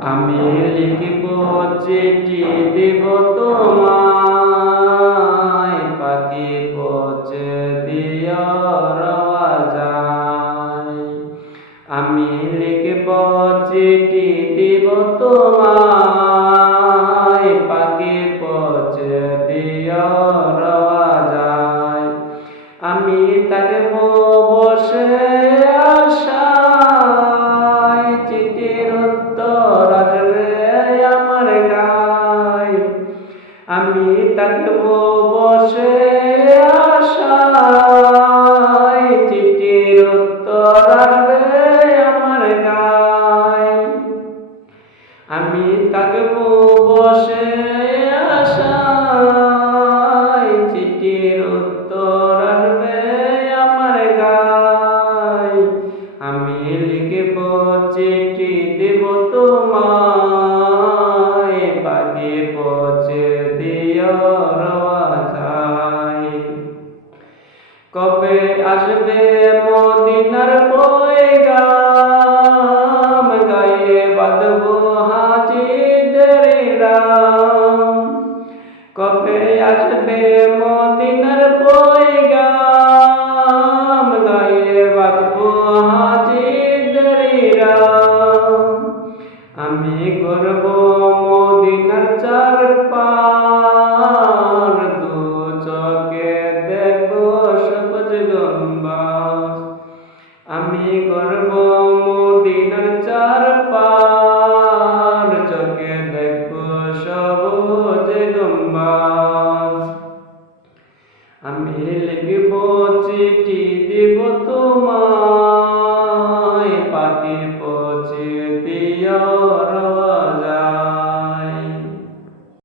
আমি লিখব চিঠি দিব তোমায়, পাখি পৌঁছে দিও রওয়াজায়। আমি লিখব চিঠি দিব তোমায়, পাখি পৌঁছে দিও রওয়াজায়। আমি থাকব বসে আশায়, চিঠির উত্তর আসবে আমার গায়। আমি থাকব বসে আশায়, চিঠির উত্তর আসবে আমার গায়। আমি থাকব বসে আশায়, চিঠির উত্তর আসবে আমার গায়। আমি লিখব চিঠি দেব তোমায়, পাখি পৌঁছে দিও রওয়াজায়। কবে আসবে মদিনার পয়গাম, গায়ে বাঁধব হাজিদের রাম। কবে আসবে মদিনার পয়গাম, গায়ে বাঁধব হাজিদের রাম। আমি করব মদিনার চারপার, দু চোখে দেখব সবুজ গম্বুজ। আমি করব মদিনার চারপার, চোখে দেখব সবুজ গম্বুজ। আমি লিখব চিঠি দিব তোমায়, পাখি পৌঁছে দিও